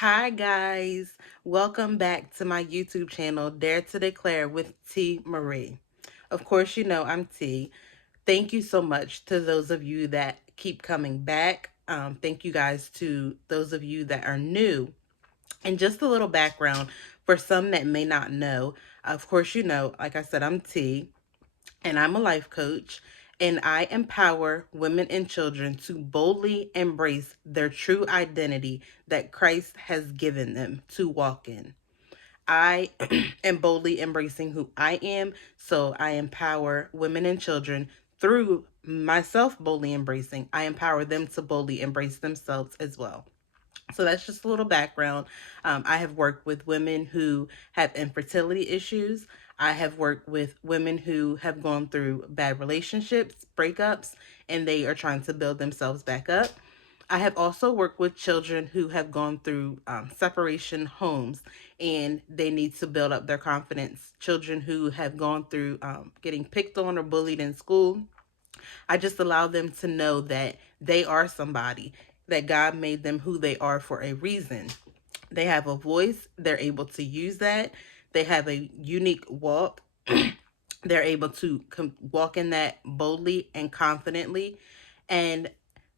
Hi guys, welcome back to my YouTube channel, Dare to Declare with T. Marie. Of course, you know I'm T. Thank you so much to those of you that keep coming back. Thank you guys to those of you that are new. And just a little background for some that may not know. Of course, you know, like I said, I'm T and I'm a life coach, and I empower women and children to boldly embrace their true identity that Christ has given them to walk in. I am boldly embracing who I am, so I empower women and children through myself boldly embracing. I empower them to boldly embrace themselves as well. So that's just a little background. I have worked with women who have infertility issues. I have worked with women who have gone through bad relationships, breakups, and they are trying to build themselves back up. I have also worked with children who have gone through separation homes and they need to build up their confidence. Children who have gone through getting picked on or bullied in school. I just allow them to know that they are somebody, that God made them who they are for a reason. They have a voice, they're able to use that. They have a unique walk. They're able to walk in that boldly and confidently. And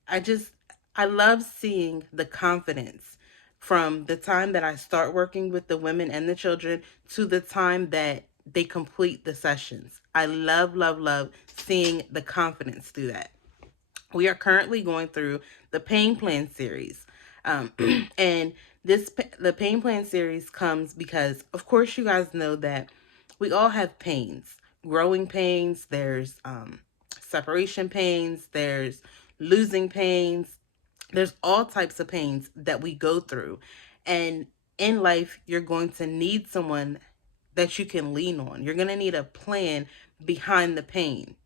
I just, I love seeing the confidence from the time that I start working with the women and the children to the time that they complete the sessions. I love, love, love seeing the confidence through that. We are currently going through the pain plan series. Um, and the pain plan series comes because, of course, you guys know that we all have pains, growing pains, there's separation pains, there's losing pains, there's all types of pains that we go through. And in life, you're going to need someone that you can lean on. You're going to need a plan behind the pain.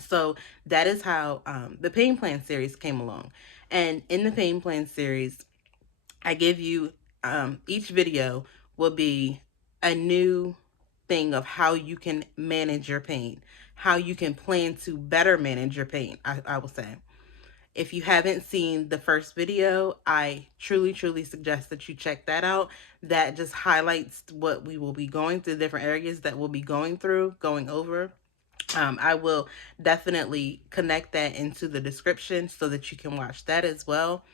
So that is how the pain plan series came along. And in the pain plan series, I give you each video will be a new thing of how you can manage your pain, how you can plan to better manage your pain, I will say. If you haven't seen the first video, I truly, truly suggest that you check that out. That just highlights what we will be going through, different areas that we'll be going through, going over. I will definitely connect that into the description so that you can watch that as well.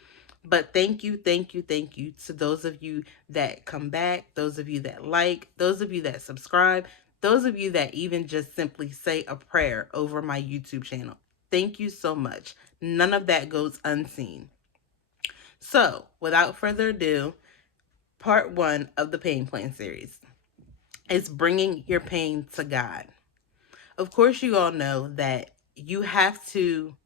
But thank you, thank you, thank you to those of you that come back, those of you that like, those of you that subscribe, those of you that even just simply say a prayer over my YouTube channel. Thank you so much. None of that goes unseen. So, without further ado, part one of the pain plan series is bringing your pain to God. Of course, you all know that you have to,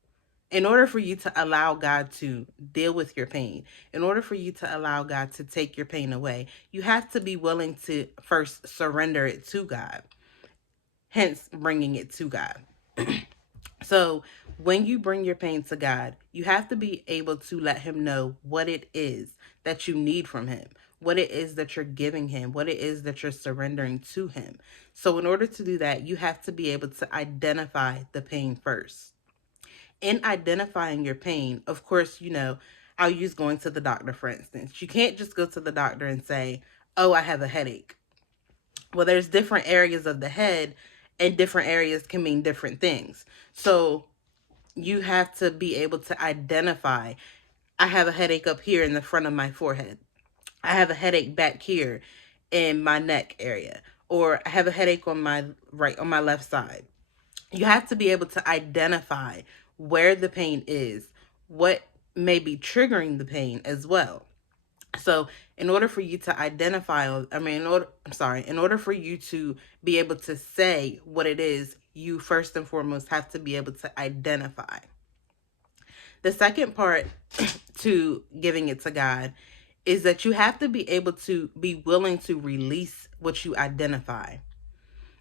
in order for you to allow God to deal with your pain, in order for you to allow God to take your pain away, you have to be willing to first surrender it to God, hence bringing it to God. So when you bring your pain to God, you have to be able to let Him know what it is that you need from Him, what it is that you're giving Him, what it is that you're surrendering to Him. So, in order to do that, you have to be able to identify the pain first. In identifying your pain, of course, you know, I'll use going to the doctor, for instance. You can't just go to the doctor and say, "Oh, I have a headache." Well, there's different areas of the head, and different areas can mean different things. So, you have to be able to identify, I have a headache up here in the front of my forehead. I have a headache back here in my neck area, or I have a headache on my right, on my left side. You have to be able to identify where the pain is, what may be triggering the pain as well. So, in order for you to identify, in order for you to be able to say what it is, you first and foremost have to be able to identify. The second part to giving it to God is that you have to be able to be willing to release what you identify.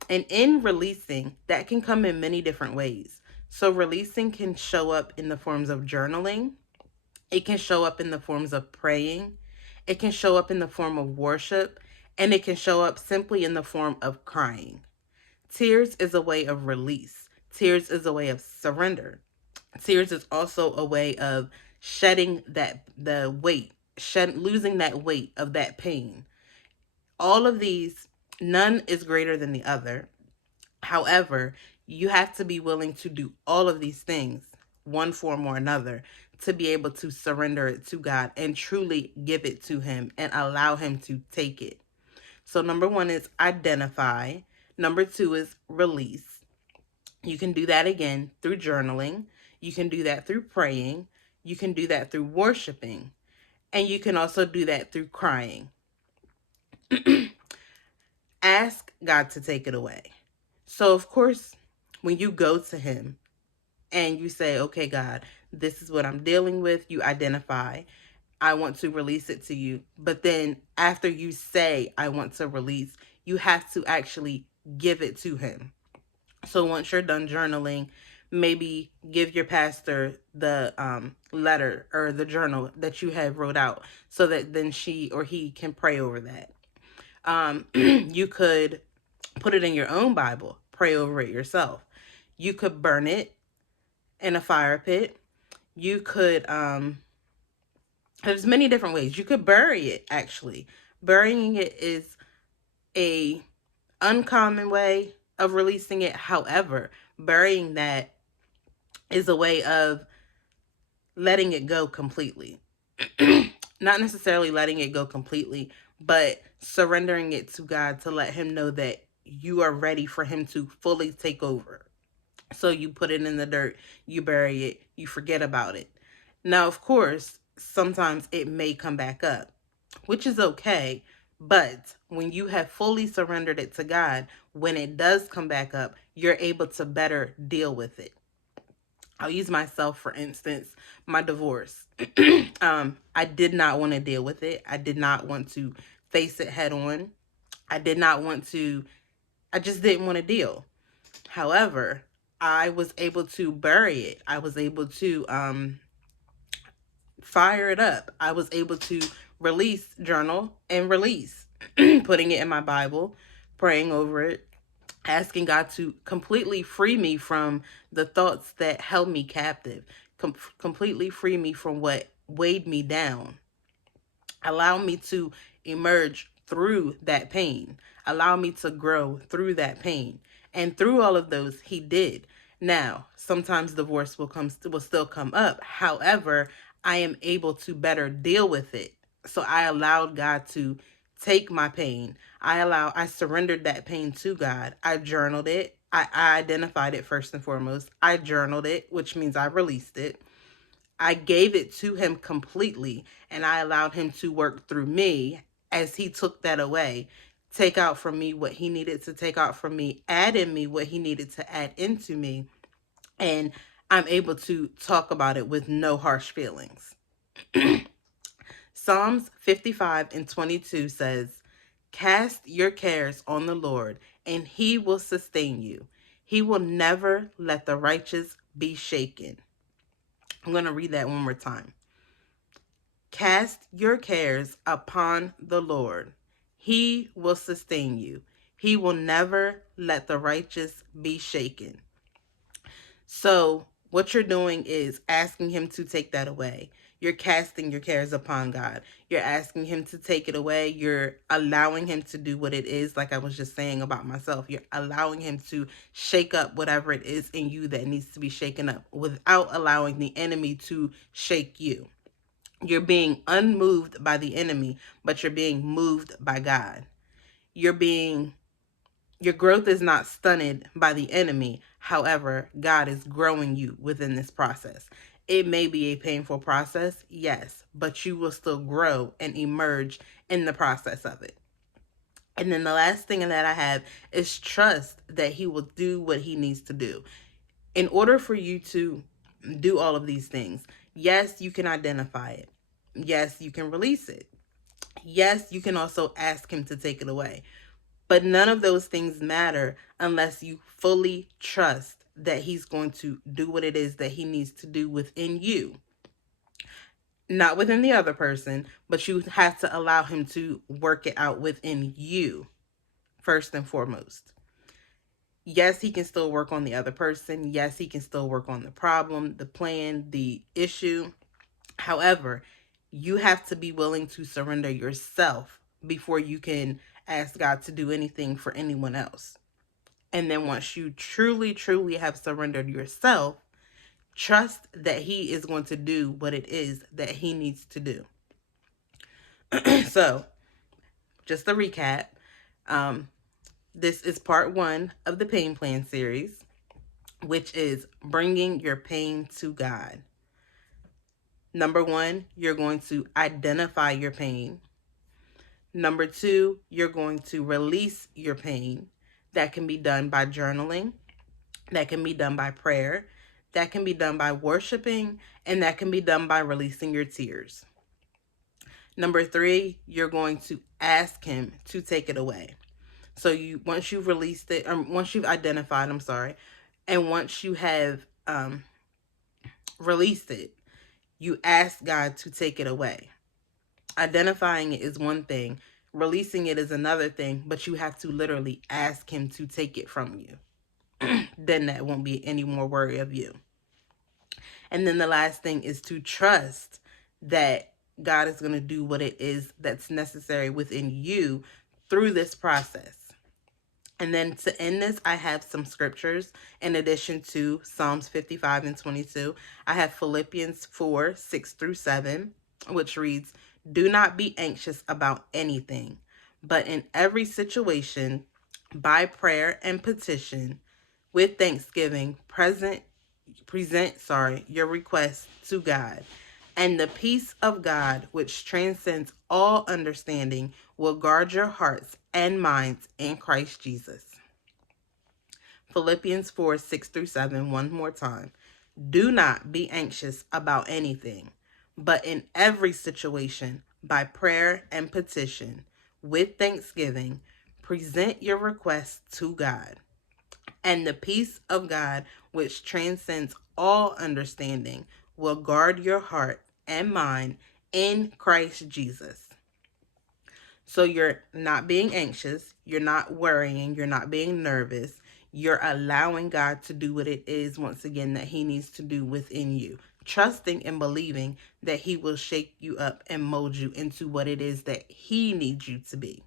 And in releasing, that can come in many different ways. So, releasing can show up in the forms of journaling, it can show up in the forms of praying, it can show up in the form of worship, and it can show up simply in the form of crying. Tears is a way of release, tears is a way of surrender. Tears is also a way of shedding that the weight losing that weight of that pain. All of these, none is greater than the other. However, you have to be willing to do all of these things, one form or another, to be able to surrender it to God and truly give it to Him and allow Him to take it. So, number one is identify. Number two is release. You can do that again through journaling. You can do that through praying. You can do that through worshiping. And you can also do that through crying. Ask God to take it away. So, of course, when you go to Him and you say, okay, God, this is what I'm dealing with, you identify, I want to release it to you. But then after you say, I want to release, you have to actually give it to Him. So once you're done journaling, maybe give your pastor the letter or the journal that you have wrote out so that then she or he can pray over that. You could put it in your own Bible, pray over it yourself. You could burn it in a fire pit. You could, there's many different ways. You could bury it, actually. Burying it is a uncommon way of releasing it. However, burying that is a way of letting it go completely. Not necessarily letting it go completely, but surrendering it to God to let Him know that you are ready for Him to fully take over. So you put it in the dirt, you bury it, you forget about it. Now, of course, sometimes it may come back up, which is okay. But when you have fully surrendered it to God, when it does come back up, you're able to better deal with it. I'll use myself for instance, my divorce. I did not want to deal with it. I did not want to face it head on. I did not want to, I just didn't want to deal. However, I was able to bury it. I was able to fire it up. I was able to release, journal, and release, putting it in my Bible, praying over it, asking God to completely free me from the thoughts that held me captive, completely free me from what weighed me down. Allow me to emerge through that pain. Allow me to grow through that pain. And through all of those, He did. Now, sometimes divorce will still come up. However, I am able to better deal with it. So I allowed God to take my pain. I surrendered that pain to God. I journaled it. I identified it first and foremost. I journaled it, which means I released it. I gave it to Him completely, and I allowed Him to work through me as He took that away, take out from me what He needed to take out from me, add in me what He needed to add into me, and I'm able to talk about it with no harsh feelings. Psalms 55:22 says, cast your cares on the Lord, and He will sustain you. He will never let the righteous be shaken. I'm going to read that one more time. Cast your cares upon the Lord. He will sustain you. He will never let the righteous be shaken. So what you're doing is asking Him to take that away. You're casting your cares upon God. You're asking Him to take it away. You're allowing Him to do what it is, like I was just saying about myself. You're allowing Him to shake up whatever it is in you that needs to be shaken up without allowing the enemy to shake you. You're being unmoved by the enemy, but you're being moved by God. You're being, your growth is not stunted by the enemy. However, God is growing you within this process. It may be a painful process, yes, but you will still grow and emerge in the process of it. And then the last thing that I have is trust that He will do what He needs to do. In order for you to do all of these things, yes, you can identify it. Yes, you can release it. Yes, you can also ask Him to take it away. But none of those things matter unless you fully trust that He's going to do what it is that He needs to do within you. Not within the other person, but you have to allow Him to work it out within you, first and foremost. Yes, He can still work on the other person. Yes, He can still work on the problem, the plan, the issue. However, You have to be willing to surrender yourself before you can ask God to do anything for anyone else. And then once you truly, truly have surrendered yourself, trust that He is going to do what it is that He needs to do. So, just a recap. Um, this is part 1 of the Pain Plan series, which is bringing your pain to God. Number 1, you're going to identify your pain. Number 2, you're going to release your pain. That can be done by journaling. That can be done by prayer. That can be done by worshiping. And that can be done by releasing your tears. Number 3, you're going to ask Him to take it away. So once you've released it, or once you've identified, and once you have released it, you ask God to take it away. Identifying it is one thing, releasing it is another thing, but you have to literally ask Him to take it from you. Then that won't be any more worry of you. And then the last thing is to trust that God is going to do what it is that's necessary within you through this process. And then to end this, I have some scriptures in addition to Psalms 55 and 22. I have Philippians 4, 6 through 7, which reads, "Do not be anxious about anything, but in every situation, by prayer and petition, with thanksgiving, present your requests to God. And the peace of God, which transcends all understanding, will guard your hearts and minds in Christ Jesus." Philippians 4, 6 through 7, one more time. "Do not be anxious about anything, but in every situation, by prayer and petition, with thanksgiving, present your requests to God. And the peace of God, which transcends all understanding, will guard your heart and mind in Christ Jesus." So you're not being anxious, you're not worrying, you're not being nervous. You're allowing God to do what it is, once again, that He needs to do within you. Trusting and believing that He will shake you up and mold you into what it is that He needs you to be.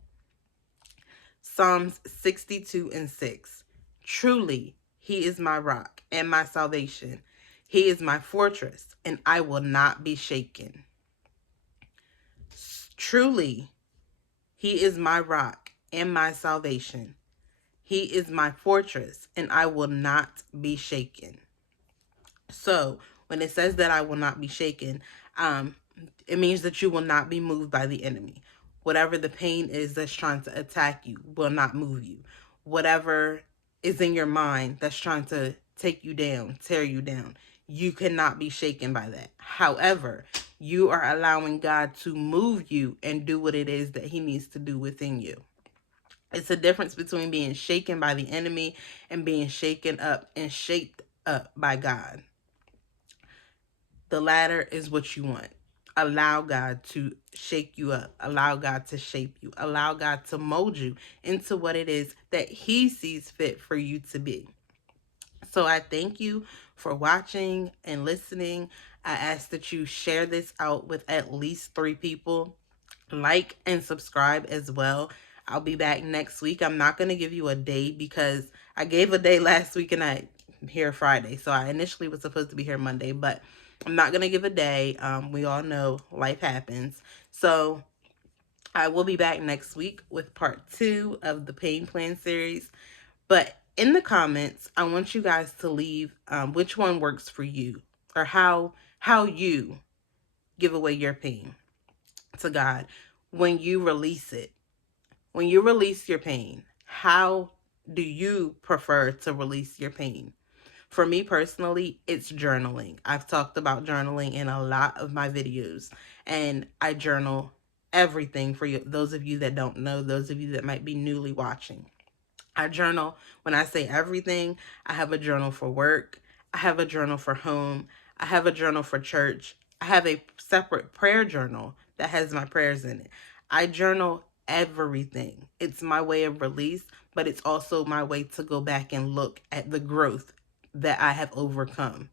Psalms 62 and 6. "Truly, He is my rock and my salvation. He is my fortress, and I will not be shaken." Truly, He is my rock and my salvation. He is my fortress, and I will not be shaken. So, when it says that I will not be shaken, it means that you will not be moved by the enemy. Whatever the pain is that's trying to attack you will not move you. Whatever is in your mind that's trying to take you down, tear you down, you cannot be shaken by that. However, you are allowing God to move you and do what it is that He needs to do within you. It's a difference between being shaken by the enemy and being shaken up and shaped up by God. The latter is what you want. Allow God to shake you up. Allow God to shape you. Allow God to mold you into what it is that He sees fit for you to be. So I thank you for watching and listening. I ask that you share this out with at least 3 people. Like and subscribe as well. I'll be back next week. I'm not going to give you a day because I gave a day last week and I'm here Friday. So I initially was supposed to be here Monday, but I'm not going to give a day. We all know life happens. So I will be back next week with part 2 of the Pain Plan series. But in the comments, I want you guys to leave which one works for you, or how you give away your pain to God when you release it. When you release your pain, how do you prefer to release your pain? For me personally, it's journaling. I've talked about journaling in a lot of my videos, and I journal everything for you. Those of you that don't know, those of you that might be newly watching. I journal. When I say everything, I have a journal for work. I have a journal for home. I have a journal for church. I have a separate prayer journal that has my prayers in it. I journal everything. It's my way of release, but it's also my way to go back and look at the growth that I have overcome.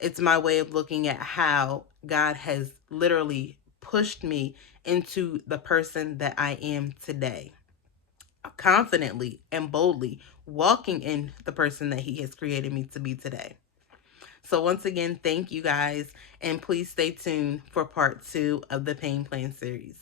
It's my way of looking at how God has literally pushed me into the person that I am today, confidently and boldly walking in the person that He has created me to be today. So, once again, thank you guys, and please stay tuned for part 2 of the Pain Plan series.